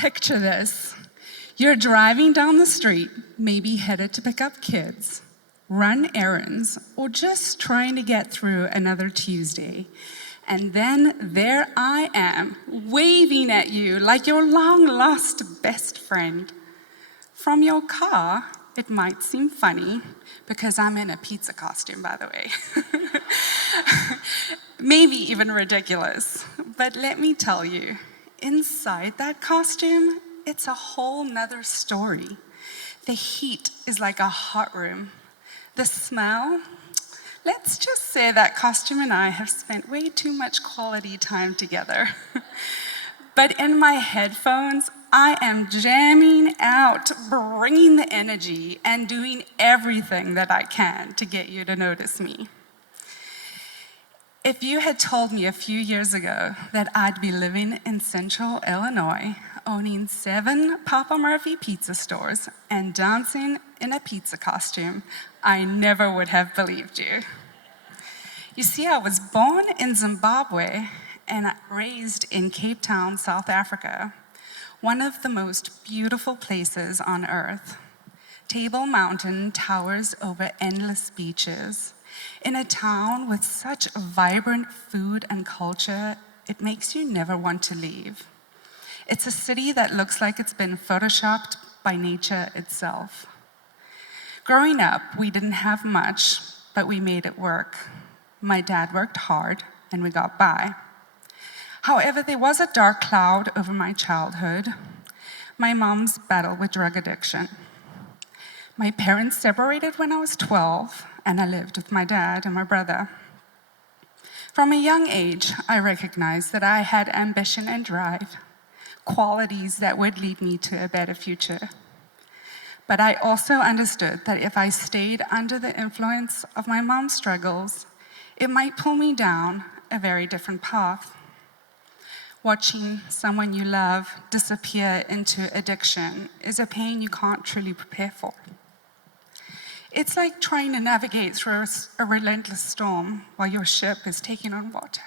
Picture this. You're driving down the street, maybe headed to pick up kids, run errands, or just trying to get through another Tuesday. And then there I am, waving at you like your long-lost best friend. From your car, it might seem funny, because I'm in a pizza costume, by the way. Maybe even ridiculous. But let me tell you, inside that costume, it's a whole nother story. The heat is like a hot room. The smell, let's just say that costume and I have spent way too much quality time together. But in my headphones, I am jamming out, bringing the energy, and doing everything that I can to get you to notice me. If you had told me a few years ago that I'd be living in Central Illinois, owning 7 Papa Murphy pizza stores, and dancing in a pizza costume, I never would have believed you. You see, I was born in Zimbabwe and raised in Cape Town, South Africa, one of the most beautiful places on earth. Table Mountain towers over endless beaches. In a town with such vibrant food and culture, it makes you never want to leave. It's a city that looks like it's been photoshopped by nature itself. Growing up, we didn't have much, but we made it work. My dad worked hard, and we got by. However, there was a dark cloud over my childhood, my mom's battle with drug addiction. My parents separated when I was 12, and I lived with my dad and my brother. From a young age, I recognized that I had ambition and drive, qualities that would lead me to a better future. But I also understood that if I stayed under the influence of my mom's struggles, it might pull me down a very different path. Watching someone you love disappear into addiction is a pain you can't truly prepare for. It's like trying to navigate through a relentless storm while your ship is taking on water.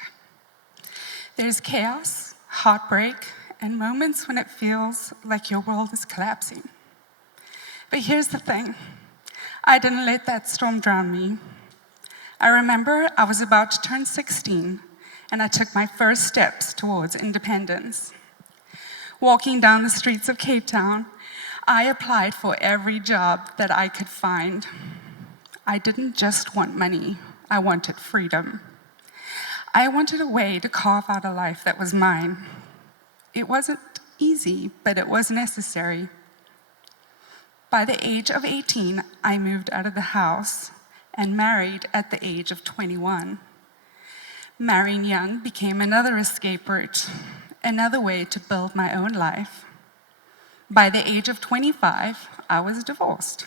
There's chaos, heartbreak, and moments when it feels like your world is collapsing. But here's the thing, I didn't let that storm drown me. I remember I was about to turn 16, and I took my first steps towards independence. Walking down the streets of Cape Town, I applied for every job that I could find. I didn't just want money, I wanted freedom. I wanted a way to carve out a life that was mine. It wasn't easy, but it was necessary. By the age of 18, I moved out of the house and married at the age of 21. Marrying young became another escape route, another way to build my own life. By the age of 25, I was divorced.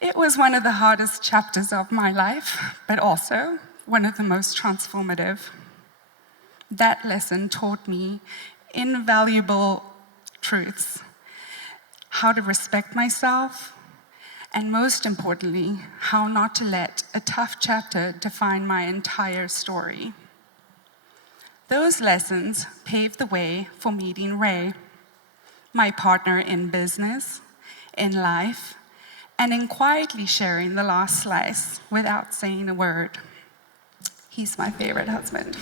It was one of the hardest chapters of my life, but also one of the most transformative. That lesson taught me invaluable truths, how to respect myself, and most importantly, how not to let a tough chapter define my entire story. Those lessons paved the way for meeting Ray, my partner in business, in life, and in quietly sharing the last slice without saying a word. He's my favorite husband.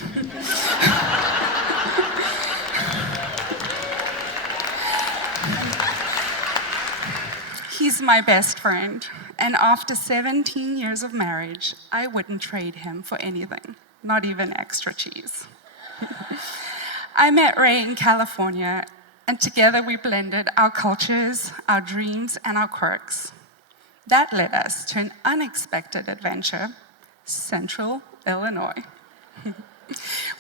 He's my best friend, and after 17 years of marriage, I wouldn't trade him for anything, not even extra cheese. I met Ray in California, and together we blended our cultures, our dreams, and our quirks. That led us to an unexpected adventure, Central Illinois.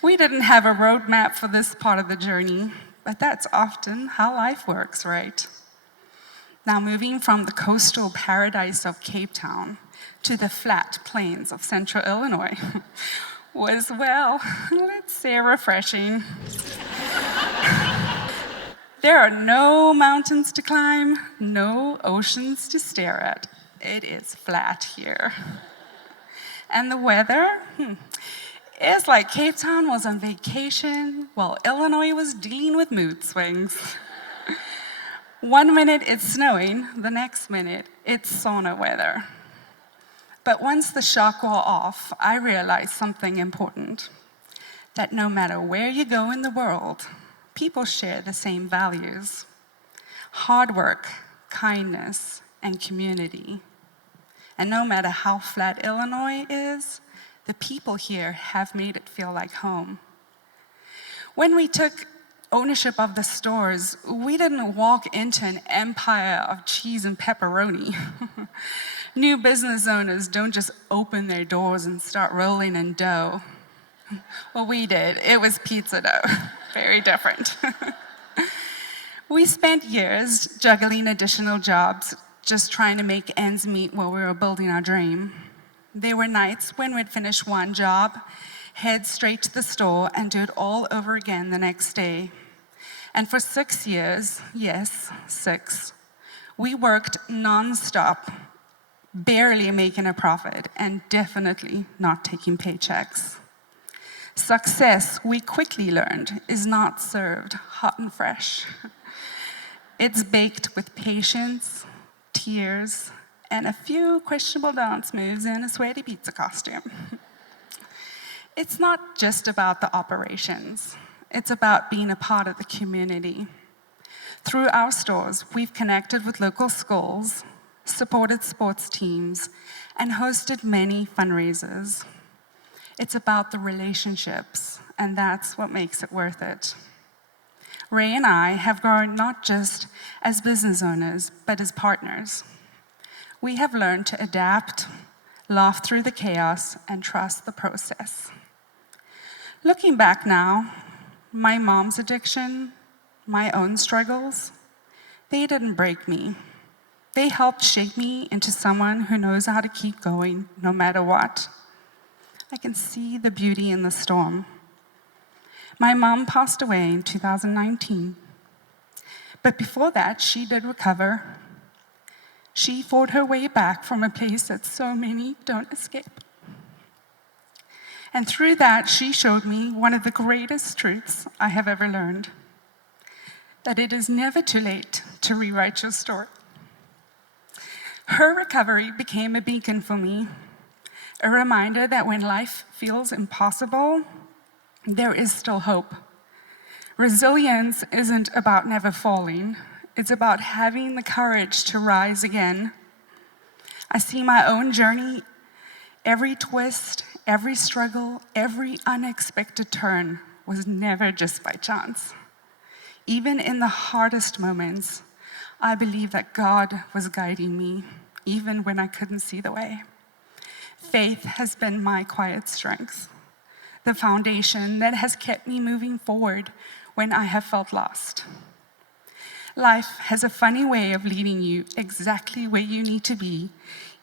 We didn't have a roadmap for this part of the journey, but that's often how life works, right? Now, moving from the coastal paradise of Cape Town to the flat plains of Central Illinois was, well, let's say refreshing. There are no mountains to climb, no oceans to stare at. It is flat here. And the weather? It's like Cape Town was on vacation while Illinois was dealing with mood swings. One minute it's snowing, the next minute it's sauna weather. But once the shock wore off, I realized something important, that no matter where you go in the world, people share the same values: hard work, kindness, and community. And no matter how flat Illinois is, the people here have made it feel like home. When we took ownership of the stores, we didn't walk into an empire of cheese and pepperoni. New business owners don't just open their doors and start rolling in dough. Well, we did. It was pizza dough. Very different. We spent years juggling additional jobs, just trying to make ends meet while we were building our dream. There were nights when we'd finish one job, head straight to the store, and do it all over again the next day. And for 6 years, yes, 6, we worked nonstop, barely making a profit, and definitely not taking paychecks. Success, we quickly learned, is not served hot and fresh. It's baked with patience, tears, and a few questionable dance moves in a sweaty pizza costume. It's not just about the operations. It's about being a part of the community. Through our stores, we've connected with local schools, supported sports teams, and hosted many fundraisers. It's about the relationships, and that's what makes it worth it. Ray and I have grown not just as business owners, but as partners. We have learned to adapt, laugh through the chaos, and trust the process. Looking back now, my mom's addiction, my own struggles, they didn't break me. They helped shape me into someone who knows how to keep going no matter what. I can see the beauty in the storm. My mom passed away in 2019. But before that, she did recover. She fought her way back from a place that so many don't escape. And through that, she showed me one of the greatest truths I have ever learned, that it is never too late to rewrite your story. Her recovery became a beacon for me, a reminder that when life feels impossible, there is still hope. Resilience isn't about never falling. It's about having the courage to rise again. I see my own journey, every twist, every struggle, every unexpected turn was never just by chance. Even in the hardest moments, I believe that God was guiding me, even when I couldn't see the way. Faith has been my quiet strength, the foundation that has kept me moving forward when I have felt lost. Life has a funny way of leading you exactly where you need to be,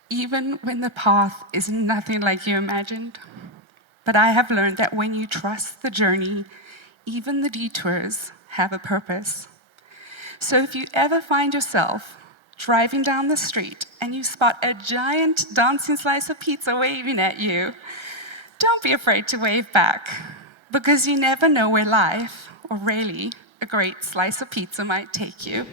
even when the path is nothing like you imagined. But I have learned that when you trust the journey, even the detours have a purpose. So if you ever find yourself driving down the street and you spot a giant dancing slice of pizza waving at you, don't be afraid to wave back, because you never know where life, or really a great slice of pizza, might take you.